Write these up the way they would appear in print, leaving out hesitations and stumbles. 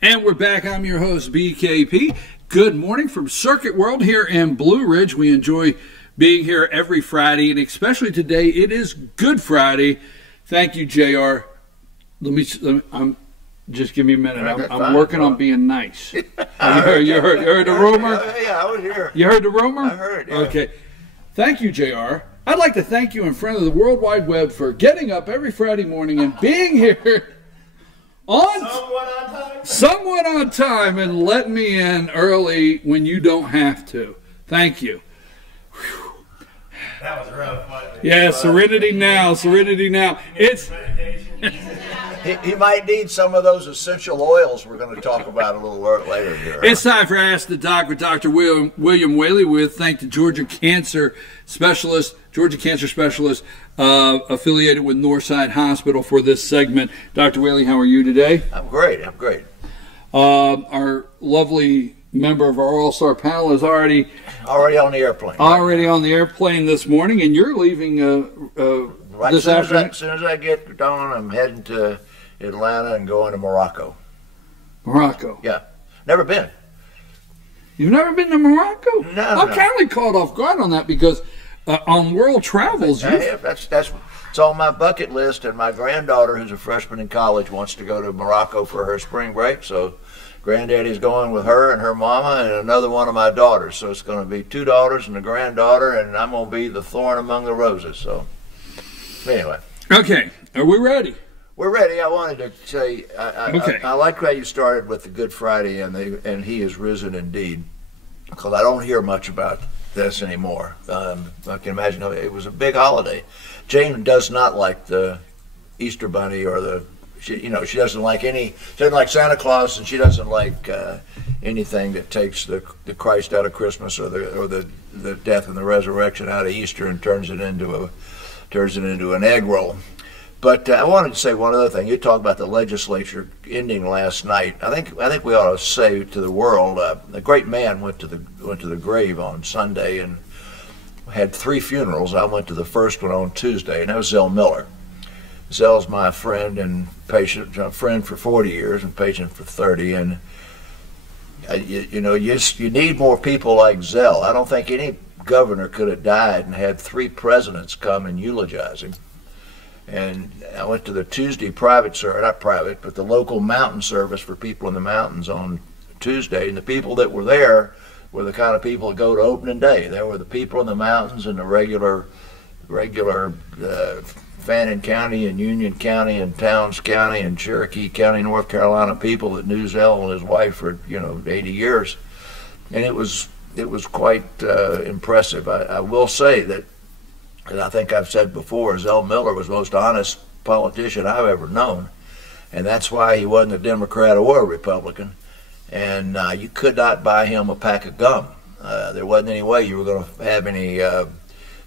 And we're back. I'm your host, BKP. Good morning from Circuit World here in Blue Ridge. We enjoy being here every Friday, and especially today, it is Good Friday. Thank you, JR. Just give me a minute. I'm working on being nice. You heard the rumor? Yeah, I was here. You heard the rumor? I heard, yeah. Okay. Thank you, JR. I'd like to thank you in front of the World Wide Web for getting up every Friday morning and being here somewhat on time and letting me in early when you don't have to. Thank you. Whew. That was rough, wasn't it? Yeah, serenity now, serenity now. It's he might need some of those essential oils we're going to talk about a little later here. It's time for Ask the Doc with Doctor William Whaley. With thank the Georgia Cancer Specialist affiliated with Northside Hospital for this segment. Dr. Whaley, how are you today? I'm great. Our lovely member of our All-Star panel is already on the airplane. Already on the airplane this morning, and you're leaving this afternoon? As soon as I get done, I'm heading to Atlanta and going to Morocco. Morocco? Yeah. Never been. You've never been to Morocco? No. I'm kind of caught off guard on that because on World Travels, it's on my bucket list, and my granddaughter, who's a freshman in college, wants to go to Morocco for her spring break, so Granddaddy's going with her and her mama and another one of my daughters. So it's going to be two daughters and a granddaughter, and I'm going to be the thorn among the roses. So anyway. Okay. Are we ready? We're ready. I wanted to say, I like how you started with the Good Friday and He is risen indeed, because I don't hear much about this anymore. I can imagine it was a big holiday. Jane does not like the Easter Bunny or she doesn't like Santa Claus, and she doesn't like anything that takes the Christ out of Christmas or the death and the resurrection out of Easter and turns it into an egg roll. But I wanted to say one other thing. You talked about the legislature ending last night. I think we ought to say to the world, a great man went to the grave on Sunday and had 3 funerals. I went to the first one on Tuesday, and that was Zell Miller. Zell's my friend and patient, friend for 40 years and patient for 30, and you need more people like Zell. I don't think any governor could have died and had 3 presidents come and eulogize him. And I went to the Tuesday the local mountain service for people in the mountains on Tuesday, and the people that were there were the kind of people that go to opening day. There were the people in the mountains and the regular Fannin County and Union County and Towns County and Cherokee County, North Carolina people that knew Zell and his wife for 80 years, and it was quite impressive. I will say that, and I think I've said before, Zell Miller was the most honest politician I've ever known, and that's why he wasn't a Democrat or a Republican. And you could not buy him a pack of gum. There wasn't any way you were going to have any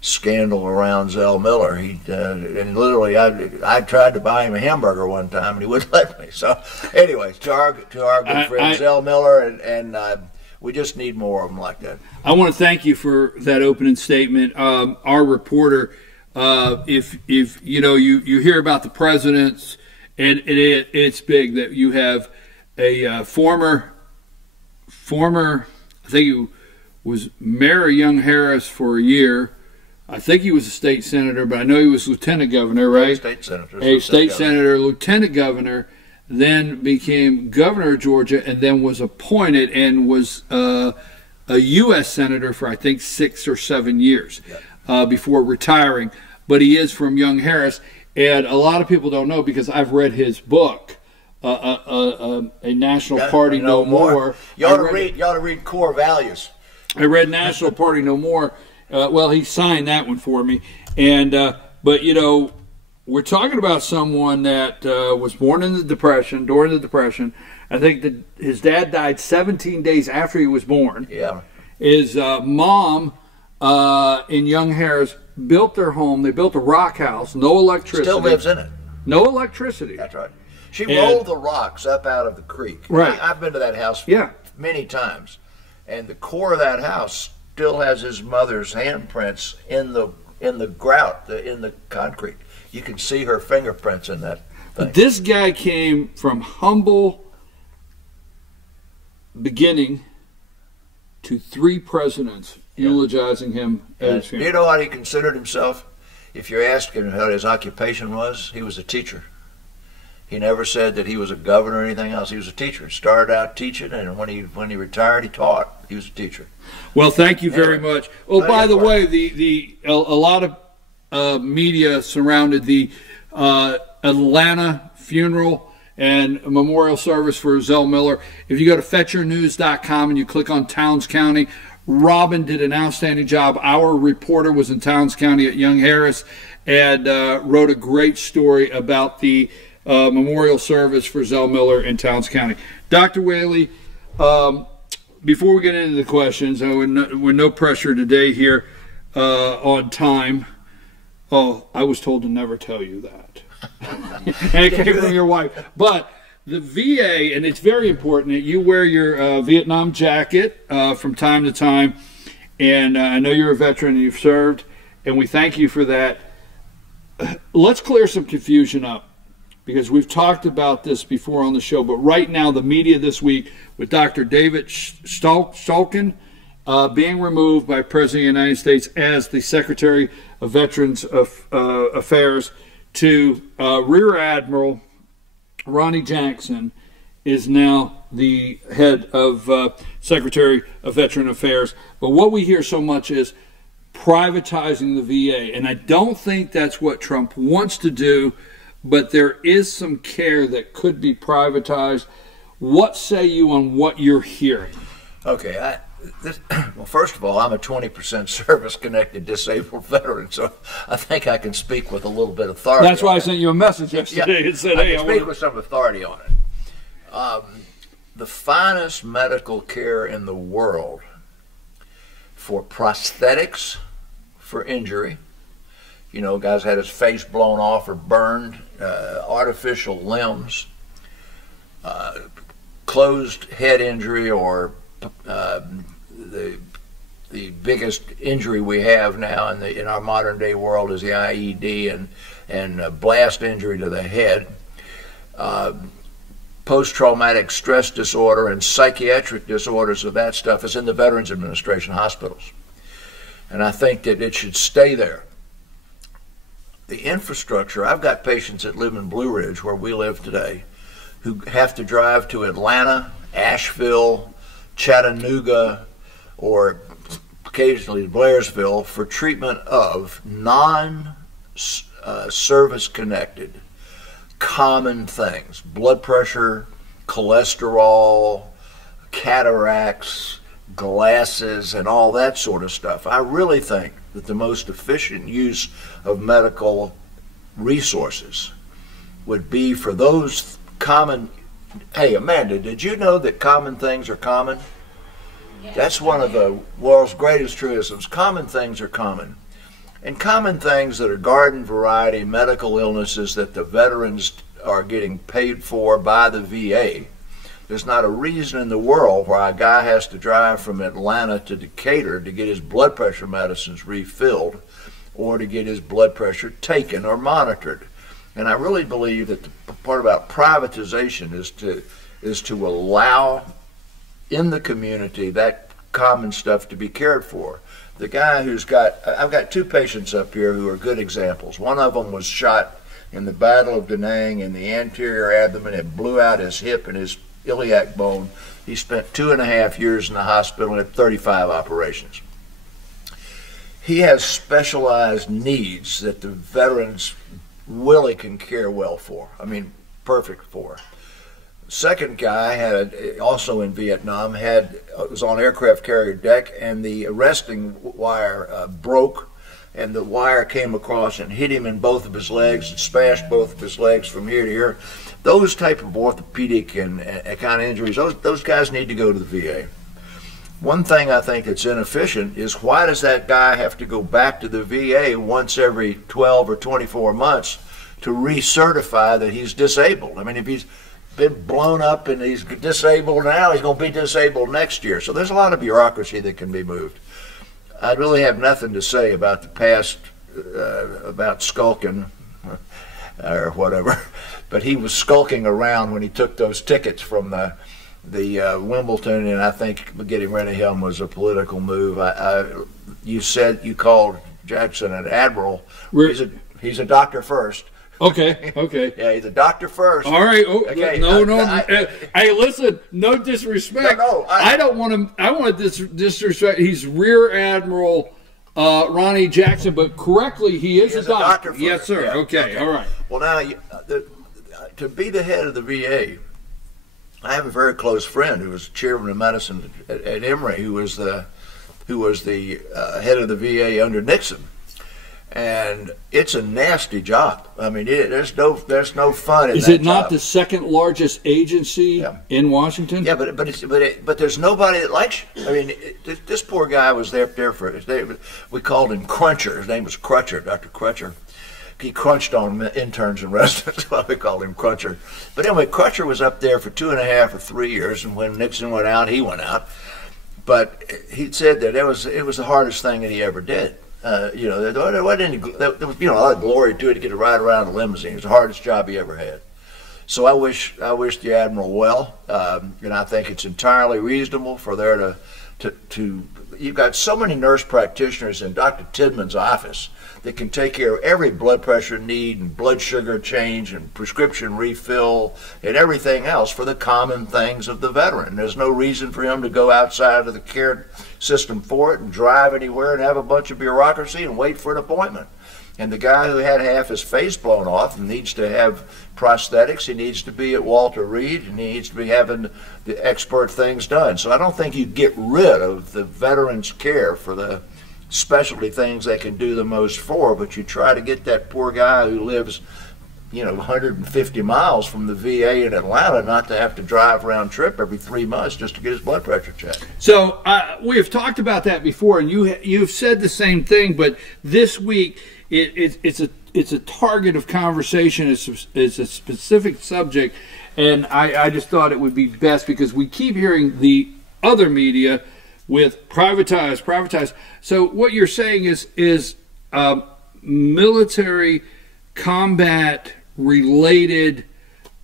scandal around Zell Miller. And literally, I tried to buy him a hamburger one time, and he wouldn't let me. So, anyway, to our good friend Zell Miller, and we just need more of them like that. I want to thank you for that opening statement. Our reporter, if you hear about the presidents, and it's big that you have a former, I think he was Mayor of Young Harris for a year. I think he was a state senator, but I know he was lieutenant governor, right? State senator. A state senator, lieutenant governor, then became governor of Georgia, and then was appointed and was a U.S. senator for, I think, 6 or 7 years before retiring. But he is from Young Harris, and a lot of people don't know because I've read his book, A National Party No More. You ought to read Core Values. I read National Party No More. Well, he signed that one for me. And but we're talking about someone that was born in the Depression, during the Depression. I think that his dad died 17 days after he was born. Yeah. His mom in Young Harris built their home. They built a rock house, no electricity. Still lives in it. No electricity. That's right. She rolled the rocks up out of the creek. Right. I've been to that house many times. And the core of that house still has his mother's handprints in the grout, in the concrete. You can see her fingerprints in that thing. This guy came from humble beginning to 3 presidents eulogizing him as Do you know what he considered himself? If you asked him what his occupation was, he was a teacher. He never said that he was a governor or anything else. He was a teacher. Started out teaching, and when he retired, he taught. He was a teacher. Well, thank you very much. Oh, by the way, a lot of media surrounded the Atlanta funeral and memorial service for Zell Miller. If you go to fetchernews.com and you click on Towns County, Robin did an outstanding job. Our reporter was in Towns County at Young Harris and wrote a great story about the memorial service for Zell Miller in Towns County. Dr. Whaley, before we get into the questions, we're no pressure today here on time. Oh, I was told to never tell you that. And it came from your wife. But the VA, and it's very important that you wear your Vietnam jacket from time to time. And I know you're a veteran and you've served, and we thank you for that. Let's clear some confusion up, because we've talked about this before on the show. But right now, the media this week, with Dr. David Shulkin being removed by President of the United States as the Secretary of Veterans Affairs to Rear Admiral Ronnie Jackson is now the head of Secretary of Veteran Affairs. But what we hear so much is privatizing the VA. And I don't think that's what Trump wants to do, but there is some care that could be privatized. What say you on what you're hearing? Okay, well, first of all, I'm a 20% service-connected disabled veteran, so I think I can speak with a little bit of authority. That's why I sent you a message yesterday and said, "Hey, I can speak with some authority on it." The finest medical care in the world for prosthetics for injury. You know, guys had his face blown off or burned, artificial limbs, closed head injury, or the biggest injury we have now in our modern day world is the IED and blast injury to the head, post-traumatic stress disorder and psychiatric disorders of that stuff is in the Veterans Administration hospitals. And I think that it should stay there. The infrastructure, I've got patients that live in Blue Ridge, where we live today, who have to drive to Atlanta, Asheville, Chattanooga, or occasionally Blairsville for treatment of non-service connected common things: blood pressure, cholesterol, cataracts, glasses, and all that sort of stuff. I really think that the most efficient use of medical resources would be for those common. Hey, Amanda, did you know that common things are common? Yes. That's one of the world's greatest truisms. Common things are common. And common things that are garden variety medical illnesses that the veterans are getting paid for by the VA. There's not a reason in the world why a guy has to drive from Atlanta to Decatur to get his blood pressure medicines refilled or to get his blood pressure taken or monitored. And I really believe that the part about privatization is to allow in the community that common stuff to be cared for. The guy who's got, I've got two patients up here who are good examples. One of them was shot in the Battle of Da Nang in the anterior abdomen. It blew out his hip and his iliac bone. He spent 2.5 years in the hospital and had 35 operations. He has specialized needs that the veterans really can care well for. I mean, perfect for. Second guy had also in Vietnam, was on aircraft carrier deck, and the arresting wire broke, and the wire came across and hit him in both of his legs and smashed both of his legs from here to here. Those type of orthopedic and kind of injuries, those guys need to go to the VA. One thing I think that's inefficient is, why does that guy have to go back to the VA once every 12 or 24 months to recertify that he's disabled? I mean, if he's been blown up and he's disabled now, he's going to be disabled next year. So there's a lot of bureaucracy that can be moved. I really have nothing to say about the past, about skulking or whatever, but he was skulking around when he took those tickets from the Wimbledon, and I think getting rid of him was a political move. You said you called Jackson an admiral. He's a doctor first. Okay. Yeah, he's a doctor first. All right. Oh, okay. No. Hey, listen. No disrespect. No. I don't want him. I want to disrespect. He's Rear Admiral Ronnie Jackson, but correctly, he is a doctor. Yes, sir. Yeah. Okay. All right. Well, now to be the head of the VA, I have a very close friend who was chairman of medicine at Emory, who was the head of the VA under Nixon. And it's a nasty job. I mean, there's no fun in that. Is it not job. the second largest agency in Washington? Yeah, but there's nobody that likes you. I mean, this poor guy was there for. We called him Cruncher. His name was Crutcher, Dr. Crutcher. He crunched on interns and residents. That's why we called him Cruncher. But anyway, Crutcher was up there for 2.5 or 3 years, and when Nixon went out, he went out. But he said that it was the hardest thing that he ever did. There wasn't any, there was, a lot of glory to it to get to ride around in a limousine. It was the hardest job he ever had. So I wish the Admiral well, and I think it's entirely reasonable for there to you've got so many nurse practitioners in Dr. Tidman's office that can take care of every blood pressure need and blood sugar change and prescription refill and everything else for the common things of the veteran. There's no reason for him to go outside of the care system for it and drive anywhere and have a bunch of bureaucracy and wait for an appointment. And the guy who had half his face blown off and needs to have prosthetics, he needs to be at Walter Reed, and he needs to be having the expert things done. So I don't think you get rid of the veterans' care for the specialty things they can do the most for, but you try to get that poor guy who lives 150 miles from the VA in Atlanta not to have to drive round trip every 3 months just to get his blood pressure checked. So we have talked about that before, and you've said the same thing, but this week it's a target of conversation. It's a specific subject, and I just thought it would be best because we keep hearing the other media with privatize. So what you're saying is military combat related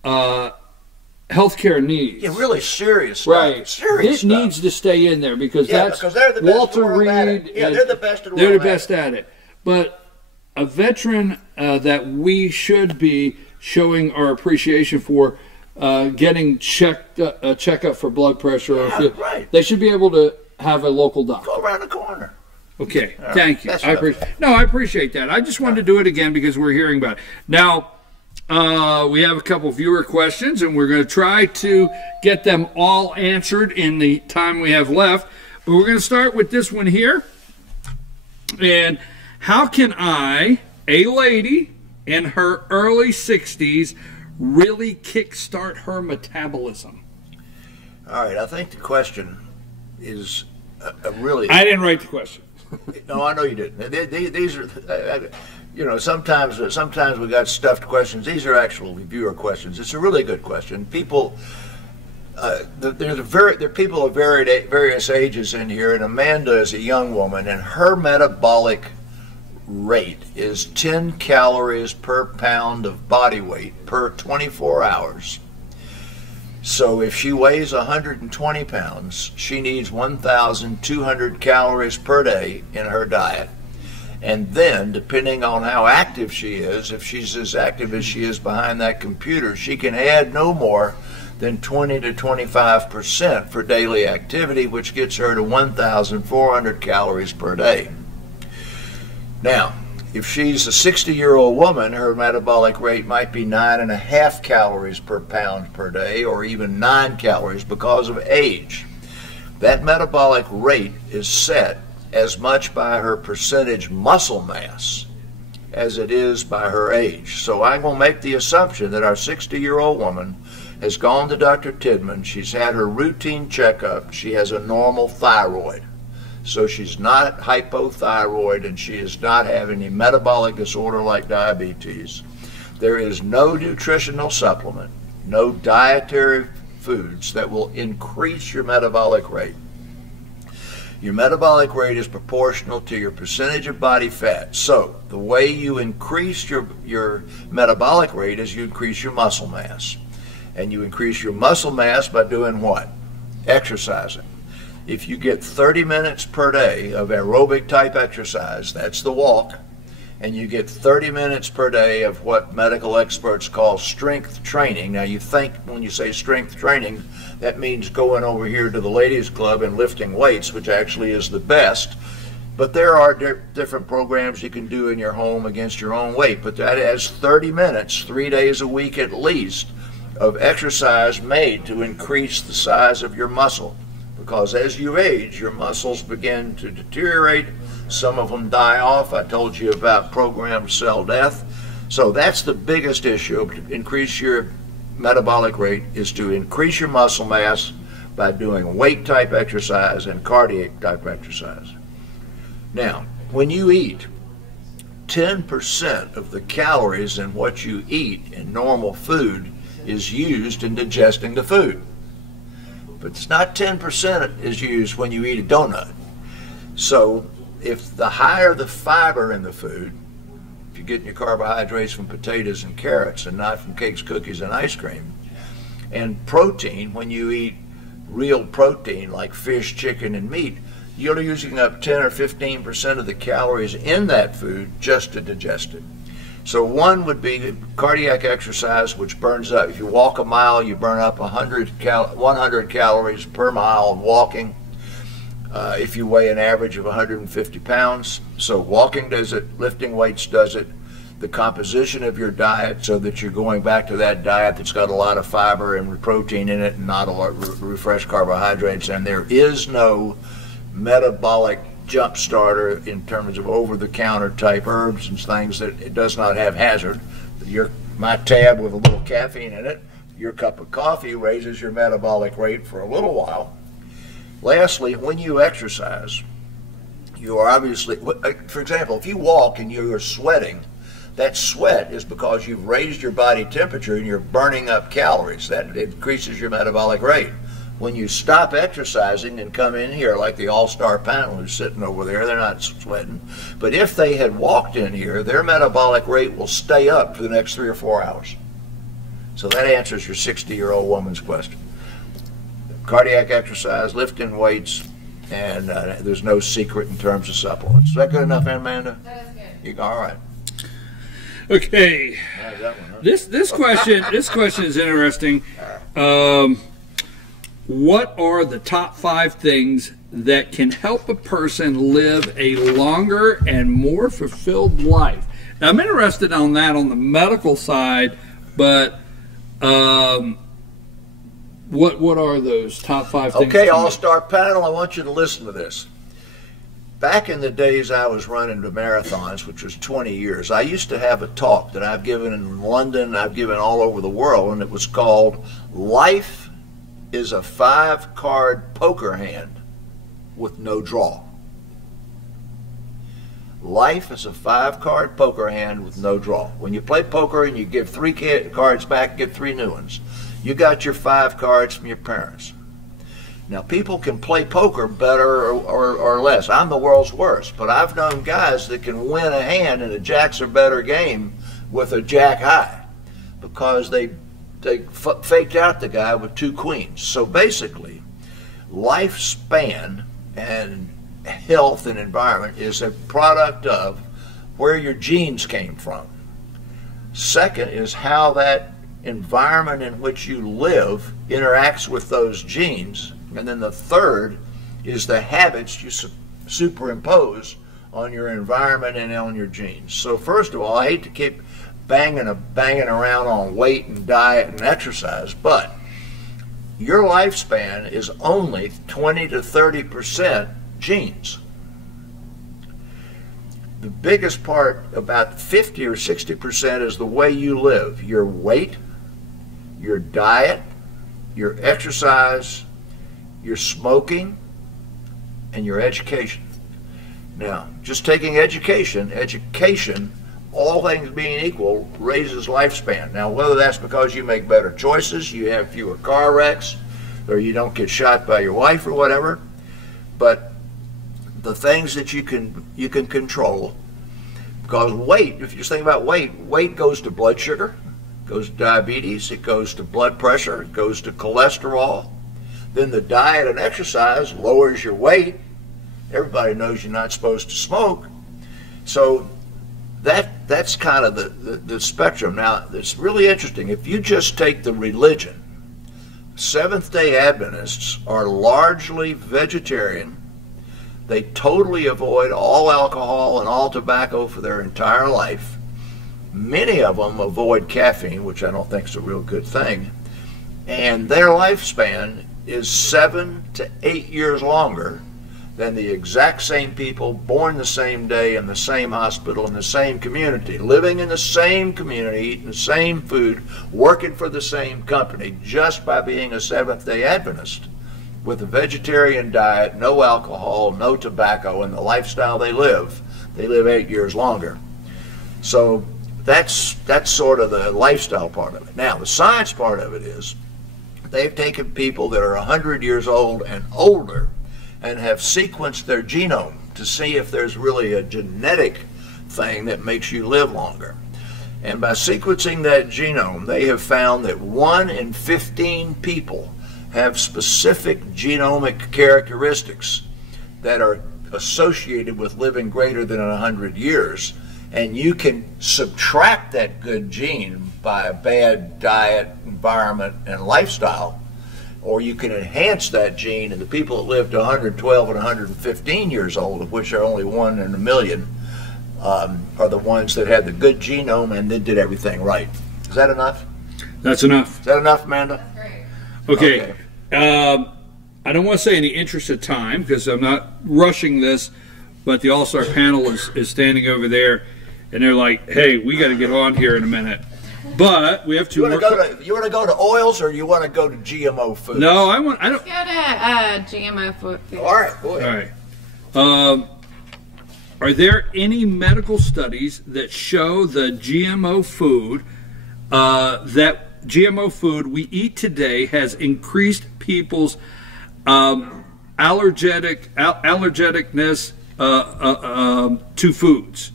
healthcare needs. Yeah, really serious stuff. Right. Serious stuff. Needs to stay in there because because they're the best Walter Reed. Yeah, they're the best in the They're world the best at it. But a veteran that we should be showing our appreciation for getting a checkup for blood pressure. Right. They should be able to have a local doctor. Go around the corner. Okay, thank you. I appreciate that. I just wanted to do it again because we're hearing about it. Now, we have a couple viewer questions, and we're going to try to get them all answered in the time we have left. But we're going to start with this one here. And how can I, a lady in her early 60s, really kickstart her metabolism? All right, I think the question is really... I didn't write the question. No, I know you didn't. These are, sometimes we got stuffed questions. These are actual viewer questions. It's a really good question. People, there are people of various ages in here, and Amanda is a young woman, and her metabolic rate is 10 calories per pound of body weight per 24 hours. So if she weighs 120 pounds, she needs 1,200 calories per day in her diet. And then, depending on how active she is, if she's as active as she is behind that computer, she can add no more than 20 to 25% for daily activity, which gets her to 1,400 calories per day. Now, if she's a 60-year-old woman, her metabolic rate might be 9.5 calories per pound per day, or even 9 calories because of age. That metabolic rate is set as much by her percentage muscle mass as it is by her age. So I'm going to make the assumption that our 60-year-old woman has gone to Dr. Tidman, she's had her routine checkup, she has a normal thyroid. So she's not hypothyroid, and she is not having a metabolic disorder like diabetes. There is no nutritional supplement, no dietary foods that will increase your metabolic rate. Your metabolic rate is proportional to your percentage of body fat. So the way you increase your metabolic rate is you increase your muscle mass. And you increase your muscle mass by doing what? Exercising. If you get 30 minutes per day of aerobic type exercise, that's the walk, and you get 30 minutes per day of what medical experts call strength training. Now you think when you say strength training, that means going over here to the ladies club and lifting weights, which actually is the best. But there are different programs you can do in your home against your own weight. But that has 30 minutes, 3 days a week at least, of exercise made to increase the size of your muscle. Because as you age, your muscles begin to deteriorate. Some of them die off. I told you about programmed cell death. So that's the biggest issue. To increase your metabolic rate is to increase your muscle mass by doing weight type exercise and cardiac type exercise. Now, when you eat, 10% of the calories in what you eat in normal food is used in digesting the food. But it's not 10% is used when you eat a donut. So if the higher the fiber in the food, if you're getting your carbohydrates from potatoes and carrots and not from cakes, cookies, and ice cream, and protein, when you eat real protein like fish, chicken, and meat, you're using up 10 or 15% of the calories in that food just to digest it. So one would be cardiac exercise, which burns up. If you walk a mile, you burn up 100 calories per mile of walking. If you weigh an average of 150 pounds. So walking does it, lifting weights does it. The composition of your diet, so that you're going back to that diet that's got a lot of fiber and protein in it and not a lot of refreshed carbohydrates. And there is no metabolic jump starter in terms of over-the-counter type herbs and things that it does not have hazard. My tab with a little caffeine in it, your cup of coffee raises your metabolic rate for a little while. Lastly, when you exercise, you are obviously, for example, if you walk and you're sweating, that sweat is because you've raised your body temperature and you're burning up calories. That increases your metabolic rate. When you stop exercising and come in here, like the all-star panel who's sitting over there, they're not sweating. But if they had walked in here, their metabolic rate will stay up for the next 3 or 4 hours. So that answers your 60-year-old woman's question. Cardiac exercise, lifting weights, and there's no secret in terms of supplements. Is that good enough, Amanda? That is good. All right. Okay. That one, huh? This question is interesting. What are the top 5 things that can help a person live a longer and more fulfilled life? Now, I'm interested on that on the medical side, but what are those top 5 things? Okay, all-star panel, I want you to listen to this. Back in the days I was running the marathons, which was 20 years, I used to have a talk that I've given in London, I've given all over the world, and it was called Life is a 5-card poker hand with no draw. Life is a 5-card poker hand with no draw. When you play poker and you give 3 cards back, get 3 new ones. You got your 5 cards from your parents. Now, people can play poker better or less. I'm the world's worst, but I've known guys that can win a hand in a jacks or better game with a jack high because they faked out the guy with 2 queens. So basically, lifespan and health and environment is a product of where your genes came from. Second is how that environment in which you live interacts with those genes. And then the third is the habits you superimpose on your environment and on your genes. So first of all, I hate to keep banging around on weight and diet and exercise, but your lifespan is only 20 to 30% genes. The biggest part, about 50 or 60%, is the way you live. Your weight, your diet, your exercise, your smoking, and your education. Now, just taking education, all things being equal, raises lifespan. Now, whether that's because you make better choices, you have fewer car wrecks, or you don't get shot by your wife or whatever, but the things that you can control, because weight, if you just think about weight goes to blood sugar, goes to diabetes, it goes to blood pressure, it goes to cholesterol. Then the diet and exercise lowers your weight. Everybody knows you're not supposed to smoke. So that's kind of the spectrum. Now, it's really interesting. If you just take the religion, Seventh-day Adventists are largely vegetarian. They totally avoid all alcohol and all tobacco for their entire life. Many of them avoid caffeine, which I don't think is a real good thing. And their lifespan is 7 to 8 years longer than the exact same people born the same day in the same hospital in the same community, living in the same community, eating the same food, working for the same company, just by being a Seventh-day Adventist with a vegetarian diet, no alcohol, no tobacco, and the lifestyle they live 8 years longer. So that's sort of the lifestyle part of it. Now, the science part of it is they've taken people that are 100 years old and older and have sequenced their genome to see if there's really a genetic thing that makes you live longer. And by sequencing that genome, they have found that 1 in 15 people have specific genomic characteristics that are associated with living greater than 100 years. And you can subtract that good gene by a bad diet, environment, and lifestyle, or you can enhance that gene, and the people that live to 112 and 115 years old, of which are only 1 in a million, are the ones that had the good genome and then did everything right. Is that enough? That's enough. Is that enough, Amanda? That's great. Okay. I don't want to say in the interest of time, because I'm not rushing this, but the All-Star panel is standing over there, and they're like, hey, we got to get on here in a minute. But we have to. You want to go to oils, or do you want to go to GMO food? No, I don't. Let's go to GMO food. All right, go ahead. All right. Are there any medical studies that show the GMO food that GMO food we eat today has increased people's allergenicness to foods?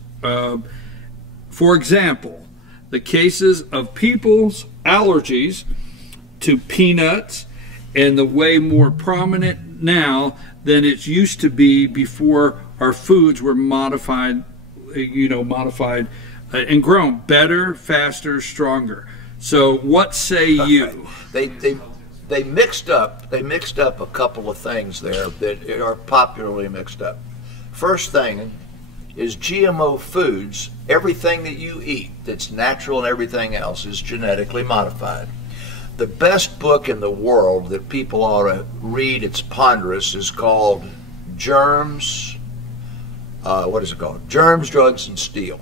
For example, the cases of people's allergies to peanuts and the way more prominent now than it used to be before our foods were modified and grown better, faster, stronger. So what say you? They mixed up a couple of things there that are popularly mixed up. First thing is GMO foods, everything that you eat that's natural and everything else is genetically modified. The best book in the world that people ought to read, it's ponderous, is called Germs, Germs, Drugs, and Steel.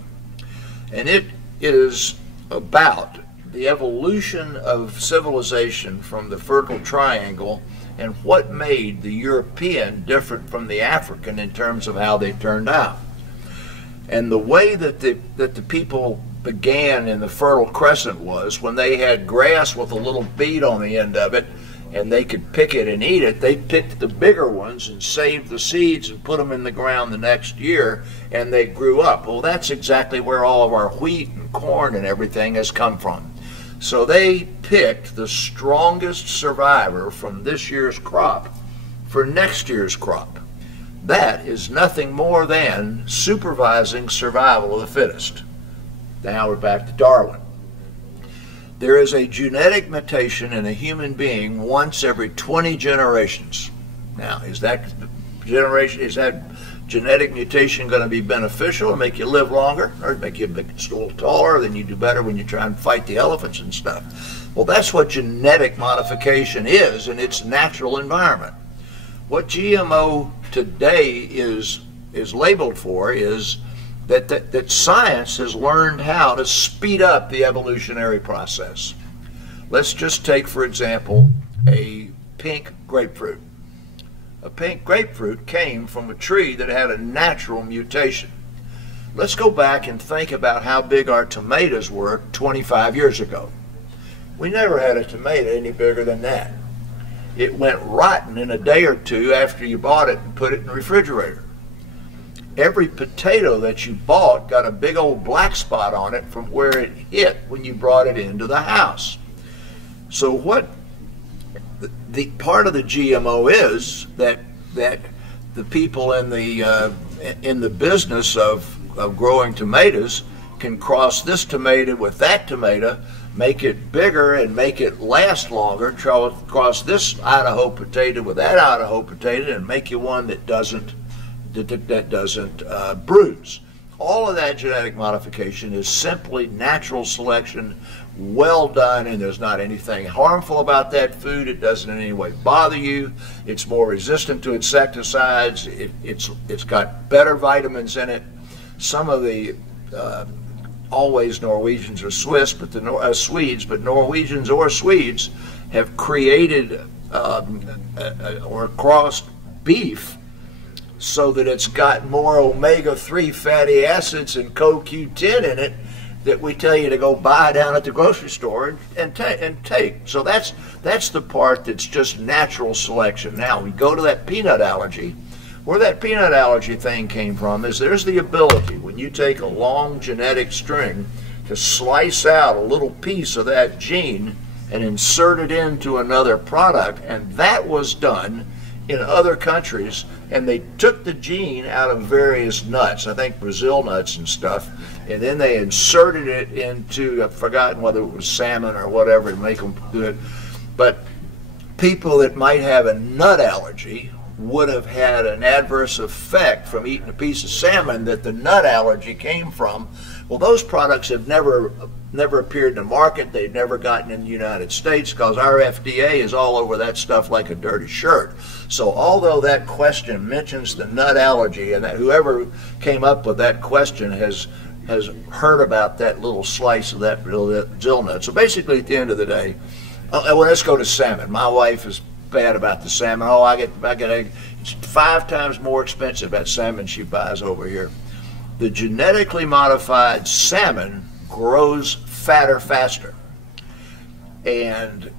And it is about the evolution of civilization from the Fertile Triangle and what made the European different from the African in terms of how they turned out. And the way that the people began in the Fertile Crescent was when they had grass with a little bead on the end of it and they could pick it and eat it, they picked the bigger ones and saved the seeds and put them in the ground the next year, and they grew up. Well, that's exactly where all of our wheat and corn and everything has come from. So they picked the strongest survivor from this year's crop for next year's crop. That is nothing more than supervising survival of the fittest. Now we're back to Darwin. There is a genetic mutation in a human being once every 20 generations. Now, is that genetic mutation going to be beneficial and make you live longer, or make you a little taller, then you do better when you try and fight the elephants and stuff? Well, that's what genetic modification is in its natural environment. What GMO today is labeled for is that science has learned how to speed up the evolutionary process. Let's just take, for example, a pink grapefruit. A pink grapefruit came from a tree that had a natural mutation. Let's go back and think about how big our tomatoes were 25 years ago. We never had a tomato any bigger than that. It went rotten in a day or two after you bought it and put it in the refrigerator. every potato that you bought got a big old black spot on it from where it hit when you brought it into the house. So what the part of the GMO is that the people in the business of growing tomatoes can cross this tomato with that tomato, make it bigger and make it last longer, cross this Idaho potato with that Idaho potato and make you one that doesn't bruise. All of that genetic modification is simply natural selection, well done, and there's not anything harmful about that food. It doesn't in any way bother you. It's more resistant to insecticides. It's got better vitamins in it. Some of the always Norwegians or Swiss, but Swedes, but Norwegians or Swedes have created or crossed beef so that it's got more omega-3 fatty acids and CoQ10 in it that we tell you to go buy down at the grocery store and take. So that's the part that's just natural selection. Now we go to that peanut allergy. Where that peanut allergy thing came from is there's the ability, when you take a long genetic string, to slice out a little piece of that gene and insert it into another product, and that was done in other countries, and they took the gene out of various nuts, I think Brazil nuts and stuff, and then they inserted it into, I've forgotten whether it was salmon or whatever to make them good, but people that might have a nut allergy would have had an adverse effect from eating a piece of salmon that the nut allergy came from. Well, those products have never appeared in the market. They've never gotten in the United States because our FDA is all over that stuff like a dirty shirt. So although that question mentions the nut allergy, and that whoever came up with that question has heard about that little slice of that Brazil nut. So basically at the end of the day, well, let's go to salmon. My wife is bad about the salmon. Oh, I get it's 5 times more expensive, that salmon she buys over here. The genetically modified salmon grows fatter faster, and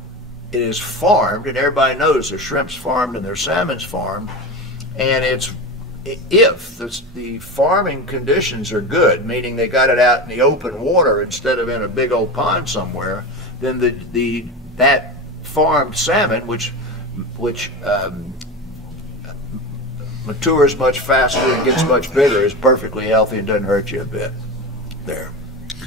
it is farmed, and everybody knows their shrimp's farmed and their salmon's farmed, and it's if the farming conditions are good, meaning they got it out in the open water instead of in a big old pond somewhere, then that farmed salmon, which matures much faster and gets much bigger, is perfectly healthy and doesn't hurt you a bit. There.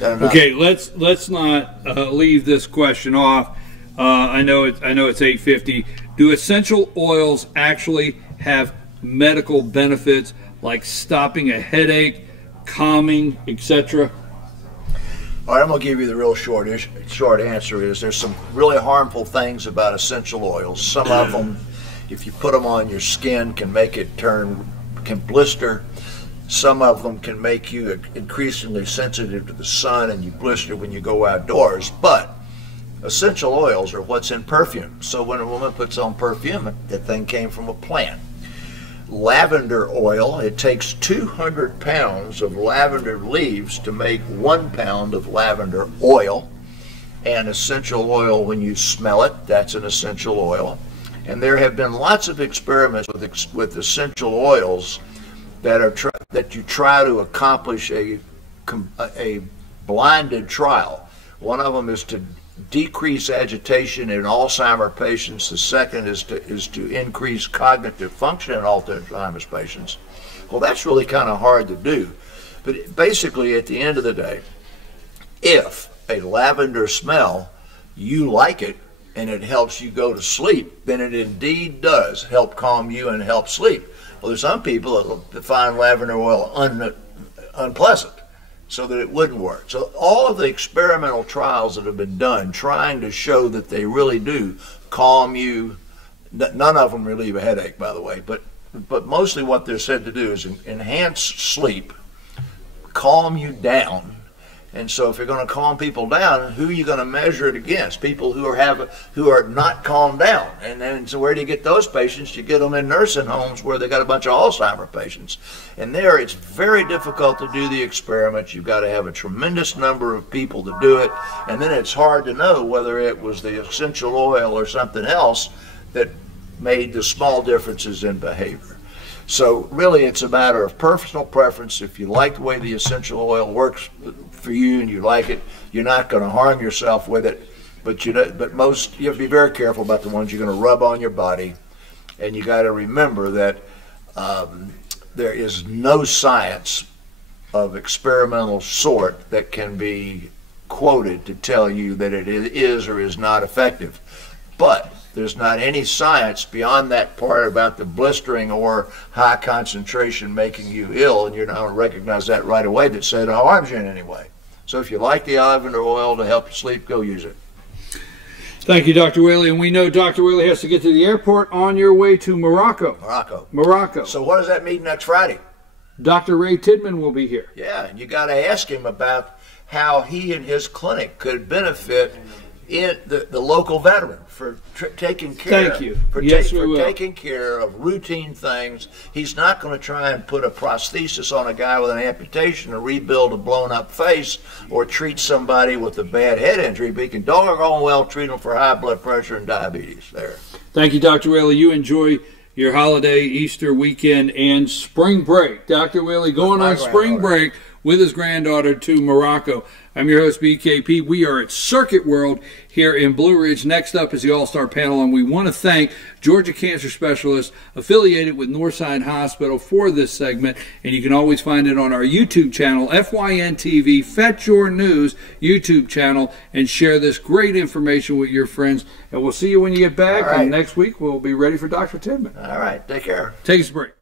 Okay, let's not leave this question off. I know it's 8:50. Do essential oils actually have medical benefits like stopping a headache, calming, etc.? All right, I'm going to give you the real short answer is there's some really harmful things about essential oils. Some of them, if you put them on your skin, can make it can blister. Some of them can make you increasingly sensitive to the sun and you blister when you go outdoors. But essential oils are what's in perfume. So when a woman puts on perfume, that thing came from a plant. Lavender oil, it takes 200 pounds of lavender leaves to make 1 pound of lavender oil. And essential oil, when you smell it, that's an essential oil. And there have been lots of experiments with essential oils that you try to accomplish a blinded trial. One of them is to decrease agitation in Alzheimer's patients. The second is to increase cognitive function in Alzheimer's patients. Well, that's really kind of hard to do. But basically, at the end of the day, if a lavender smell, you like it, and it helps you go to sleep, then it indeed does help calm you and help sleep. Well, there's some people that find lavender oil unpleasant, so that it wouldn't work. So all of the experimental trials that have been done trying to show that they really do calm you, none of them relieve a headache, by the way, but mostly what they're said to do is enhance sleep, calm you down. And so if you're going to calm people down, who are you going to measure it against? People who are not calmed down. And then so where do you get those patients? You get them in nursing homes where they got a bunch of Alzheimer's patients. And there it's very difficult to do the experiment. You've got to have a tremendous number of people to do it. And then it's hard to know whether it was the essential oil or something else that made the small differences in behavior. So really, it's a matter of personal preference. If you like the way the essential oil works for you and you like it, you're not going to harm yourself with it. But you have to be very careful about the ones you're going to rub on your body. And you got to remember that there is no science of experimental sort that can be quoted to tell you that it is or is not effective. But there's not any science beyond that part about the blistering or high concentration making you ill, and you're not going to recognize that right away, that said it harms you in any way. So if you like the lavender oil to help you sleep, go use it. Thank you, Dr. Whaley. And we know Dr. Whaley has to get to the airport on your way to Morocco. Morocco. So what does that mean next Friday? Dr. Ray Tidman will be here. Yeah, and you got to ask him about how he and his clinic could benefit in the local veteran for taking care. Thank you. For taking care of routine things. He's not going to try and put a prosthesis on a guy with an amputation or rebuild a blown up face or treat somebody with a bad head injury, but he can doggone well treat them for high blood pressure and diabetes. There. Thank you, Dr. Whaley. You enjoy your holiday, Easter weekend, and spring break. Dr. Whaley going on spring break with his granddaughter to Morocco. I'm your host, BKP. We are at Circuit World here in Blue Ridge. Next up is the All-Star Panel, and we want to thank Georgia Cancer Specialists affiliated with Northside Hospital for this segment, and you can always find it on our YouTube channel, FYN TV, Fetch Your News YouTube channel, and share this great information with your friends. And we'll see you when you get back, and next week we'll be ready for Dr. Tidman. All right, take care. Take us a break.